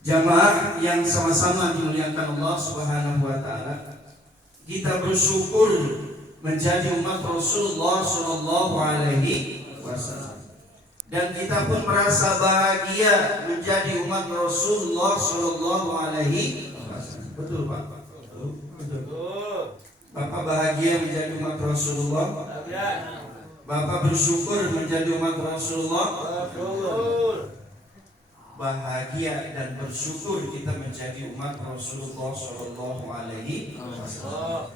Jamaah yang sama-sama dimuliakan Allah Subhanahu wa taala, kita bersyukur menjadi umat Rasulullah sallallahu alaihi wasallam. Dan kita pun merasa bahagia menjadi umat Rasulullah sallallahu alaihi wasallam. Betul, Pak? Betul. Bapak bahagia menjadi umat Rasulullah? Bapak bersyukur menjadi umat Rasulullah? Betul. Bahagia dan bersyukur kita menjadi umat Rasulullah sallallahu alaihi wasallam.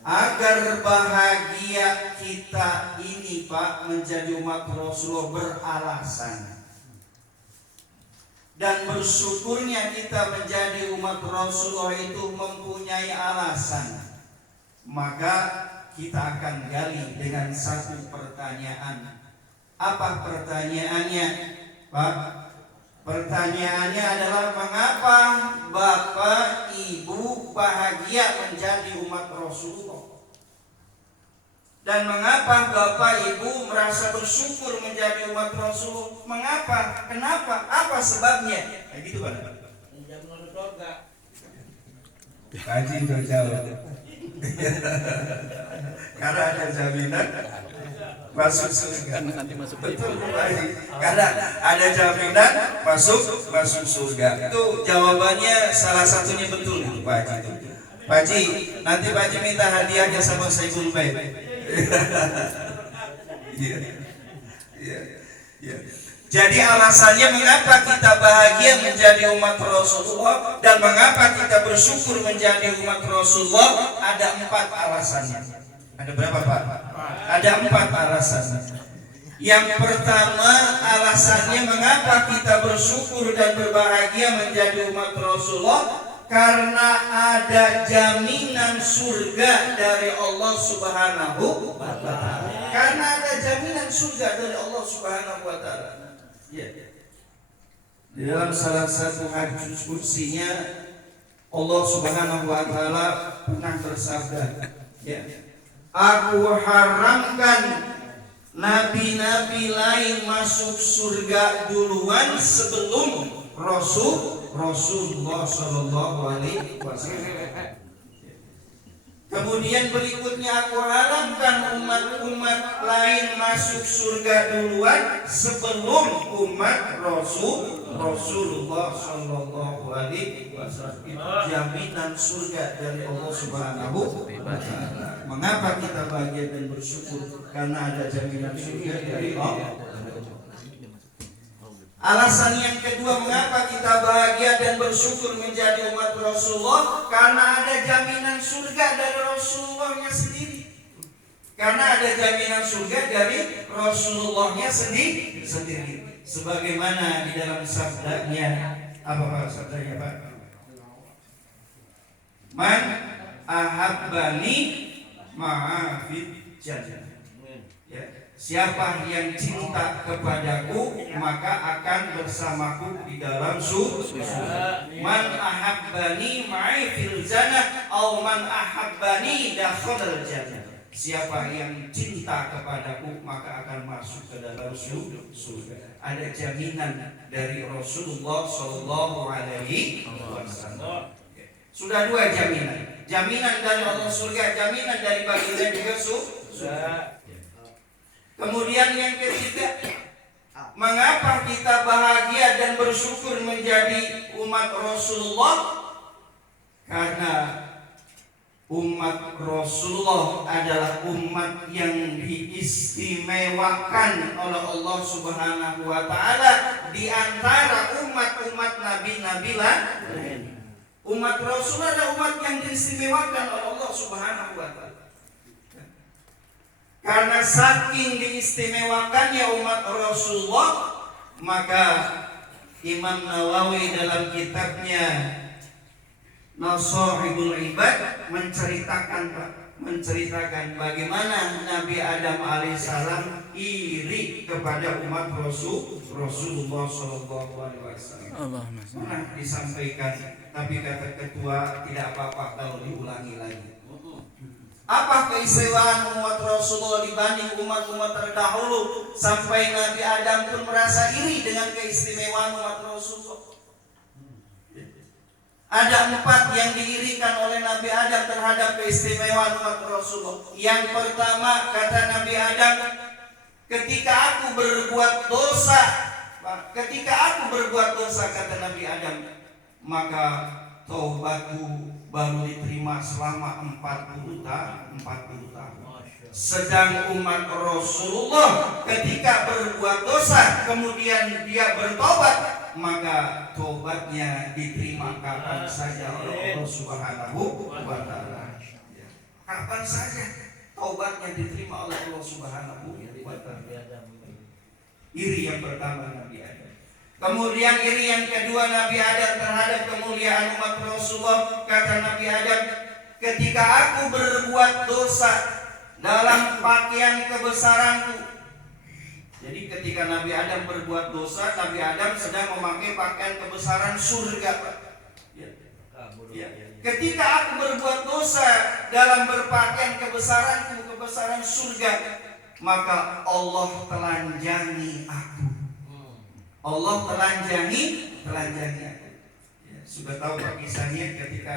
Agar bahagia kita ini, Pak, menjadi umat Rasulullah beralasan. Dan bersyukurnya kita menjadi umat Rasulullah itu mempunyai alasan. Maka kita akan gali dengan satu pertanyaan. Apa pertanyaannya, Pak? Pertanyaannya adalah mengapa Bapak Ibu bahagia menjadi umat Rasulullah? Dan mengapa Bapak Ibu merasa bersyukur menjadi umat Rasulullah? Mengapa? Kenapa? Apa sebabnya? Kayak gitu, Pak. Kaji terjawab. Karena ada jaminan masuk surga. Betul, Pak. Karena ada jaminan masuk surga. Itu jawabannya salah satunya betul, Pak Haji. Pak Haji, nanti Pak Haji minta hadiahnya sama Saiful Bait. Iya. Jadi alasannya mengapa kita bahagia menjadi umat Rasulullah dan mengapa kita bersyukur menjadi umat Rasulullah, ada 4 alasannya. Ada berapa, Pak? Ada 4 alasannya. Yang pertama, alasannya mengapa kita bersyukur dan berbahagia menjadi umat Rasulullah, karena ada jaminan surga dari Allah Subhanahu wa taala. Karena ada jaminan surga dari Allah Subhanahu wa taala. Ya. Di dalam salah satu hadis kursinya Allah Subhanahu wa taala pernah bersabda, ya, aku haramkan nabi-nabi lain masuk surga duluan sebelum Rasulullah sallallahu alaihi wasallam. Kemudian berikutnya aku haramkan umat-umat lain masuk surga duluan sebelum umat Rasulullah sallallahu alaihi wasallam. Itu jaminan surga dari Allah Subhanahu wa taala. Mengapa kita bahagia dan bersyukur? Karena ada jaminan surga dari Allah. Alasan yang kedua mengapa kita bahagia dan bersyukur menjadi umat Rasulullah, karena ada jaminan surga dari Rasulullahnya sendiri. Karena ada jaminan surga dari Rasulullahnya sendiri. Sebagaimana di dalam sabdanya, apa Pak sabdanya, Pak? Man ahabbani ma'afid jannah. Ya. Siapa yang cinta kepadaku maka akan bersamaku di dalam surga. Man ahabbani ma'i fil jannah aw man ahabbani dakhalal jannah. Siapa yang cinta kepadaku maka akan masuk ke dalam surga. Ada jaminan dari Rasulullah sallallahu alaihi wasallam. Sudah 2 jaminan. Jaminan dari Allah surga, jaminan dari baginda juga surga. Kemudian yang ketiga, mengapa kita bahagia dan bersyukur menjadi umat Rasulullah? Karena umat Rasulullah adalah umat yang diistimewakan oleh Allah Subhanahu wa taala di antara umat-umat nabi-nabi lain. Umat Rasulullah adalah umat yang diistimewakan oleh Allah Subhanahu wa taala. Karena saking diistimewakannya umat Rasulullah, maka Imam Nawawi dalam kitabnya Nasaihul Ibad menceritakan bagaimana Nabi Adam alaihissalam iri kepada umat Rasulullah sallallahu alaihi wasallam. Pernah disampaikan, tapi kata ketua tidak apa-apa kalau diulangi lagi. Apa keistimewaan umat Rasulullah dibanding umat-umat terdahulu sampai Nabi Adam pun merasa iri dengan keistimewaan umat Rasulullah? Ada 4 yang diirikan oleh Nabi Adam terhadap keistimewaan umat Rasulullah. Yang pertama, kata Nabi Adam, ketika aku berbuat dosa, kata Nabi Adam, maka taubatku baru diterima selama 40 tahun. Sedang umat Rasulullah ketika berbuat dosa kemudian dia bertobat, maka tobatnya diterima kapan saja oleh Allah Subhanahu wa taala. Kapan saja tobatnya diterima oleh Allah Subhanahu wa taala. Iri yang pertama Nabi Adam. Kemudian iri yang kedua Nabi Adam terhadap kemuliaan umat Rasulullah. Kata Nabi Adam, ketika aku berbuat dosa dalam pakaian kebesaranku. Jadi ketika Nabi Adam berbuat dosa, Nabi Adam sedang memakai pakaian kebesaran surga. Ketika aku berbuat dosa dalam berpakaian kebesaranku, kebesaran surga, maka Allah telanjangi aku. Allah telanjangi aku. Sudah tahu kisahnya ketika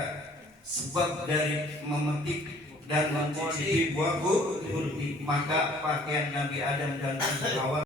sebab dari memetik dan mencicipi buah kurdi, maka pakaian Nabi Adam dan Hawa